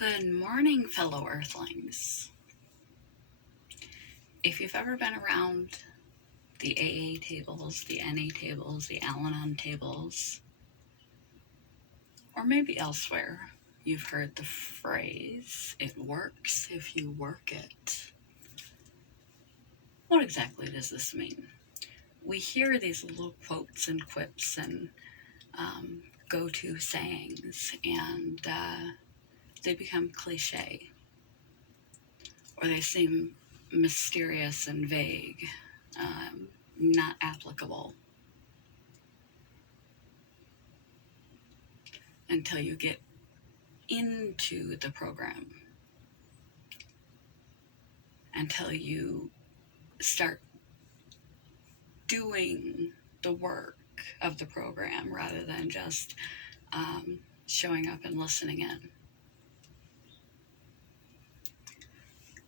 Good morning, fellow Earthlings. If you've ever been around the AA tables, the NA tables, the Al Anon tables, or maybe elsewhere, you've heard the phrase, "It works if you work it." What exactly does this mean? We hear these little quotes and quips and go-to sayings, and they become cliche, or they seem mysterious and vague, not applicable until you get into the program, until you start doing the work of the program rather than just showing up and listening in.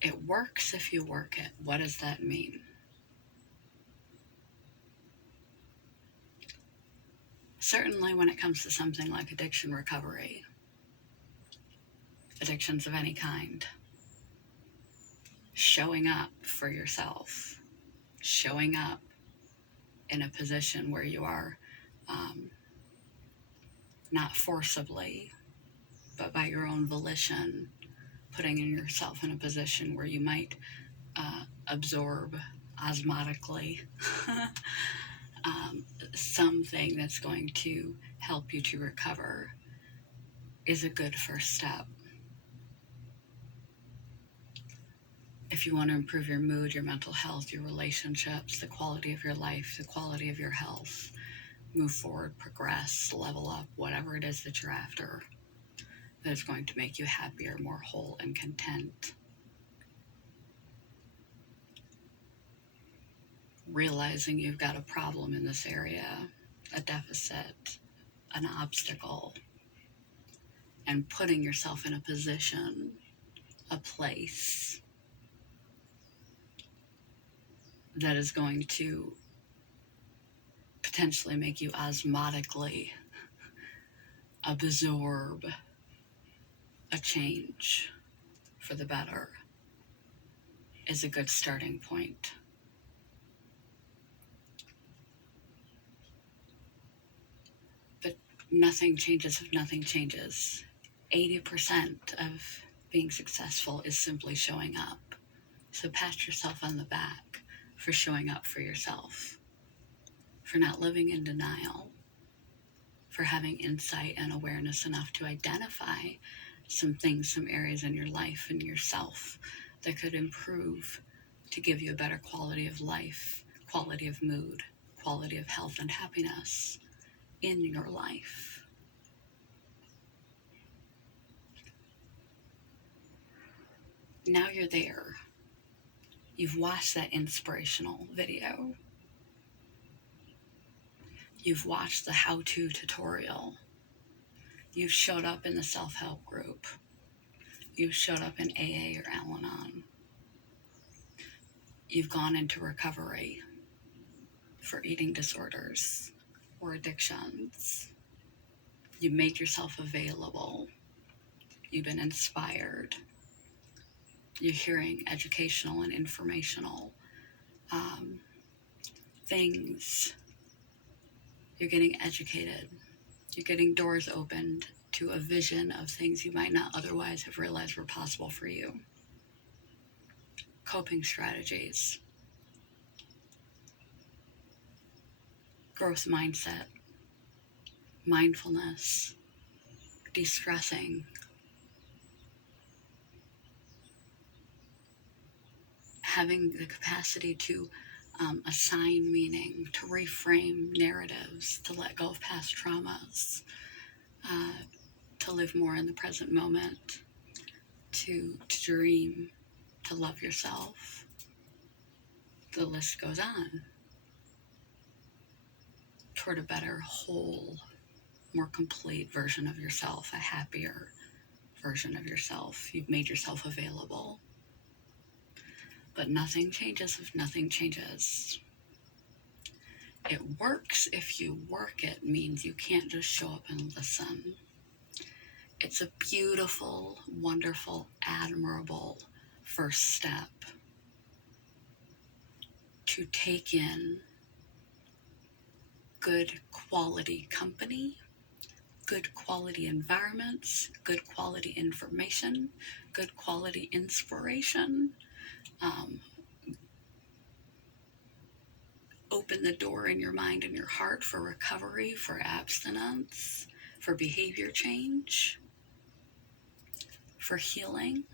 It works if you work it. What does that mean? Certainly when it comes to something like addiction recovery, addictions of any kind, showing up for yourself, showing up in a position where you are not forcibly, but by your own volition, putting yourself in a position where you might absorb osmotically something that's going to help you to recover is a good first step. If you want to improve your mood, your mental health, your relationships, the quality of your life, the quality of your health, move forward, progress, level up, whatever it is that you're after, that is going to make you happier, more whole, and content. Realizing you've got a problem in this area, a deficit, an obstacle, and putting yourself in a position, a place that is going to potentially make you osmotically absorb a change for the better is a good starting point. But nothing changes if nothing changes. 80% of being successful is simply showing up. So pat yourself on the back for showing up for yourself, for not living in denial, for having insight and awareness enough to identify some things, some areas in your life and yourself that could improve to give you a better quality of life, quality of mood, quality of health and happiness in your life. Now you're there. You've watched that inspirational video. You've watched the how-to tutorial. You've showed up in the self-help group. You've showed up in AA or Al-Anon. You've gone into recovery for eating disorders or addictions. You've made yourself available. You've been inspired. You're hearing educational and informational things. You're getting educated. You're getting doors opened to a vision of things you might not otherwise have realized were possible for you. Coping strategies, growth mindset, mindfulness, de-stressing, having the capacity to assign meaning, to reframe narratives, to let go of past traumas, to live more in the present moment, to dream, to love yourself. The list goes on. Toward a better, whole, more complete version of yourself, a happier version of yourself. You've made yourself available. But nothing changes if nothing changes. It works if you work it means you can't just show up and listen. It's a beautiful, wonderful, admirable first step to take in good quality company, good quality environments, good quality information, good quality inspiration. Um, Open the door in your mind and your heart for recovery, for abstinence, for behavior change, for healing.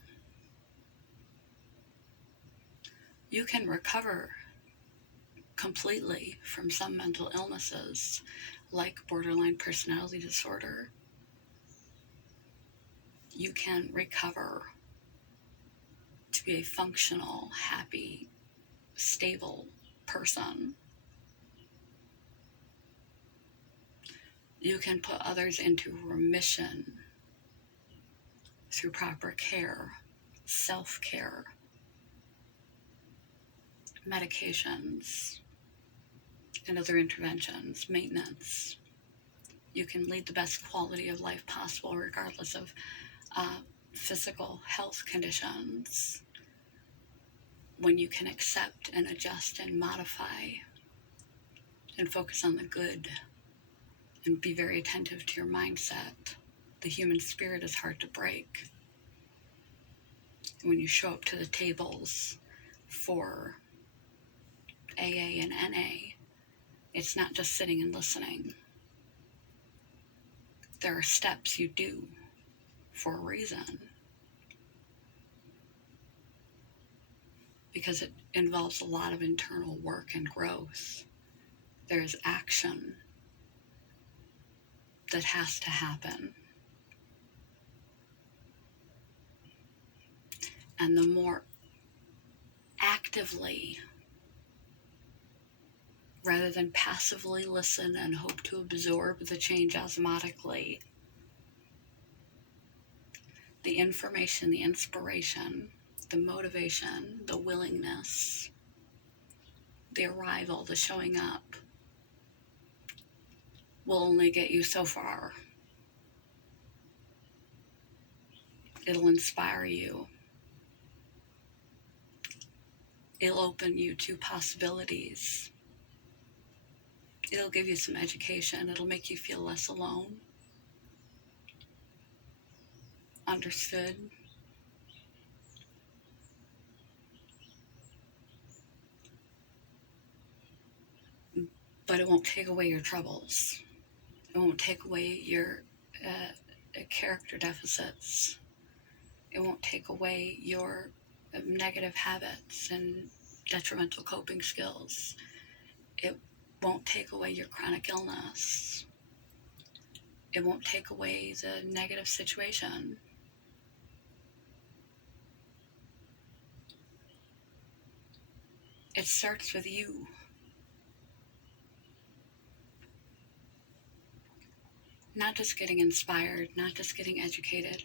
You can recover completely from some mental illnesses like borderline personality disorder. You can recover to be a functional, happy, stable person. You can put others into remission through proper care, self-care, medications, and other interventions, maintenance. You can lead the best quality of life possible regardless of physical health conditions when you can accept and adjust and modify and focus on the good and be very attentive to your mindset. The human spirit is hard to break. When you show up to the tables for AA and NA, it's not just sitting and listening. There are steps you do for a reason, because it involves a lot of internal work and growth. There's action that has to happen. And the more actively, rather than passively listen and hope to absorb the change osmotically, the information, the inspiration, the motivation, the willingness, the arrival, the showing up will only get you so far. It'll inspire you. It'll open you to possibilities. It'll give you some education. It'll make you feel less alone, understood. But it won't take away your troubles. It won't take away your character deficits. It won't take away your negative habits and detrimental coping skills. It won't take away your chronic illness. It won't take away the negative situation. It starts with you. Not just getting inspired, not just getting educated,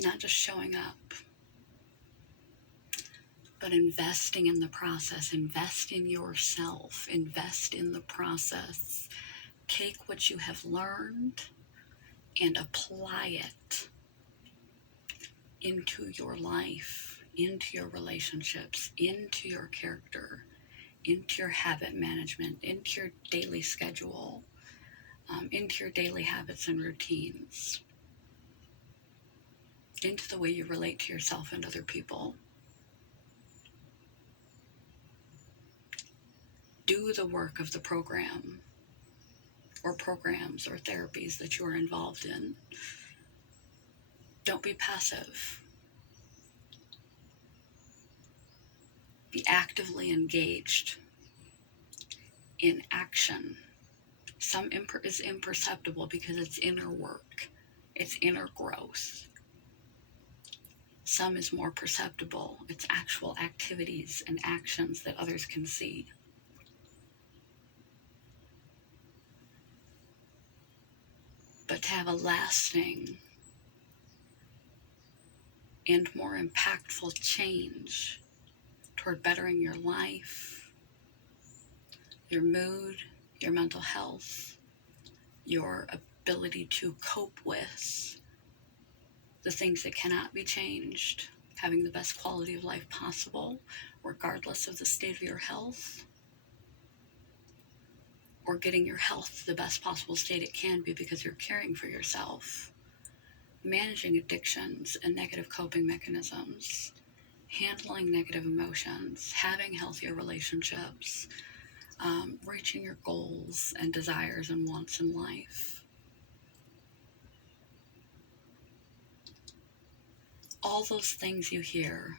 not just showing up, but investing in the process. Invest in yourself. Invest in the process. Take what you have learned and apply it into your life, into your relationships, into your character, into your habit management, into your daily schedule, into your daily habits and routines, into the way you relate to yourself and other people. Do the work of the program or programs or therapies that you are involved in. Don't be passive. Be actively engaged in action. Some is imperceptible because it's inner work. It's inner growth. Some is more perceptible. It's actual activities and actions that others can see. But to have a lasting and more impactful change toward bettering your life, your mood, your mental health, your ability to cope with the things that cannot be changed, having the best quality of life possible, regardless of the state of your health, or getting your health the best possible state it can be because you're caring for yourself, managing addictions and negative coping mechanisms, handling negative emotions, having healthier relationships, reaching your goals and desires and wants in life. All those things you hear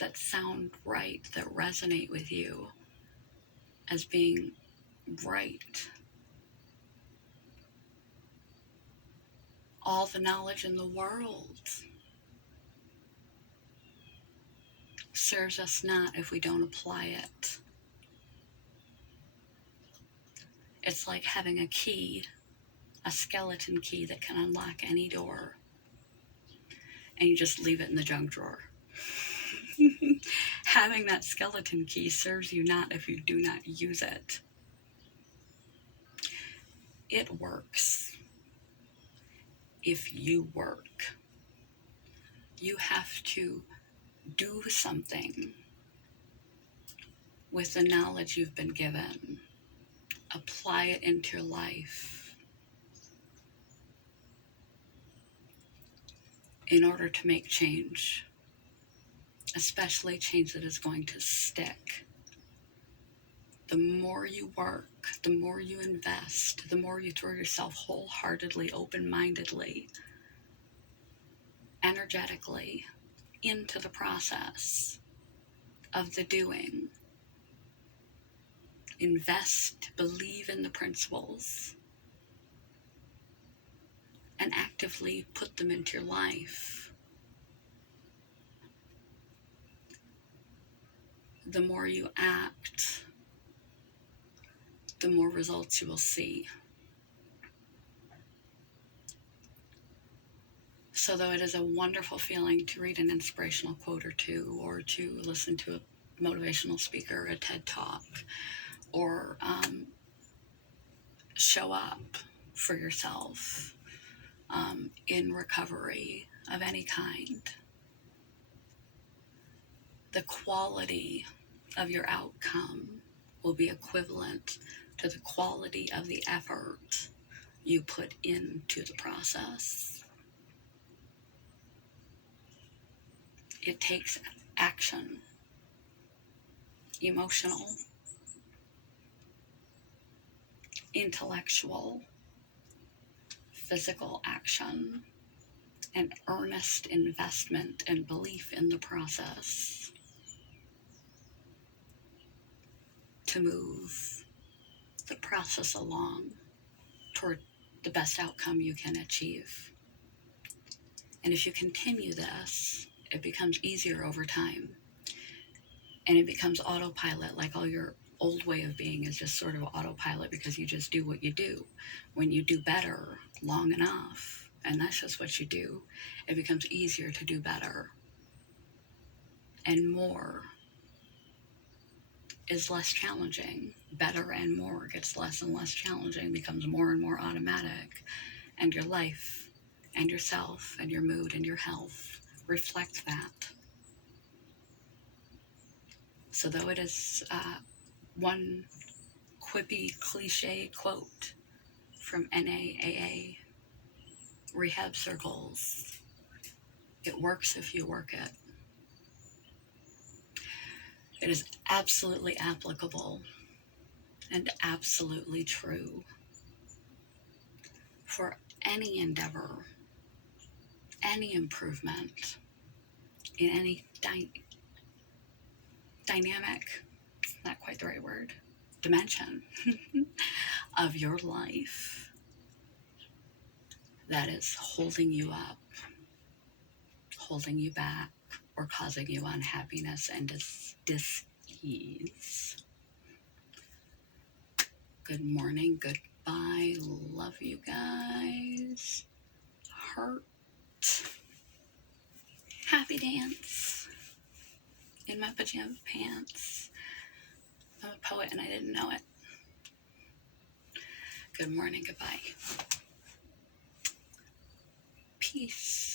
that sound right, that resonate with you as being right. All the knowledge in the world serves us not if we don't apply it. It's like having a key, a skeleton key that can unlock any door, and you just leave it in the junk drawer. Having that skeleton key serves you not if you do not use it. It works if you work. You have to do something with the knowledge you've been given. Apply it into your life in order to make change, especially change that is going to stick. The more you work, the more you invest, the more you throw yourself wholeheartedly, open-mindedly, energetically into the process of the doing. Invest, believe in the principles, and actively put them into your life. The more you act, the more results you will see. So though it is a wonderful feeling to read an inspirational quote or two, or to listen to a motivational speaker, a TED Talk, or show up for yourself in recovery of any kind, the quality of your outcome will be equivalent to the quality of the effort you put into the process. It takes action, emotional, intellectual, physical action, and earnest investment and belief in the process to move the process along toward the best outcome you can achieve. And if you continue this, it becomes easier over time. And it becomes autopilot, like all your old way of being is just sort of autopilot because you just do what you do. When you do better long enough, and that's just what you do, it becomes easier to do better. And more is less challenging. Better and more gets less and less challenging, becomes more and more automatic. And your life and yourself and your mood and your health reflect that. So though it is one quippy cliche quote from NAAA rehab circles, it works if you work it. It is absolutely applicable and absolutely true for any endeavor, any improvement in any dynamic, not quite the right word, dimension of your life that is holding you up, holding you back, or causing you unhappiness and dis-ease. Good morning, goodbye, love you guys, heart, happy dance in my pajama pants. I'm a poet and I didn't know it. Good morning, goodbye. peace.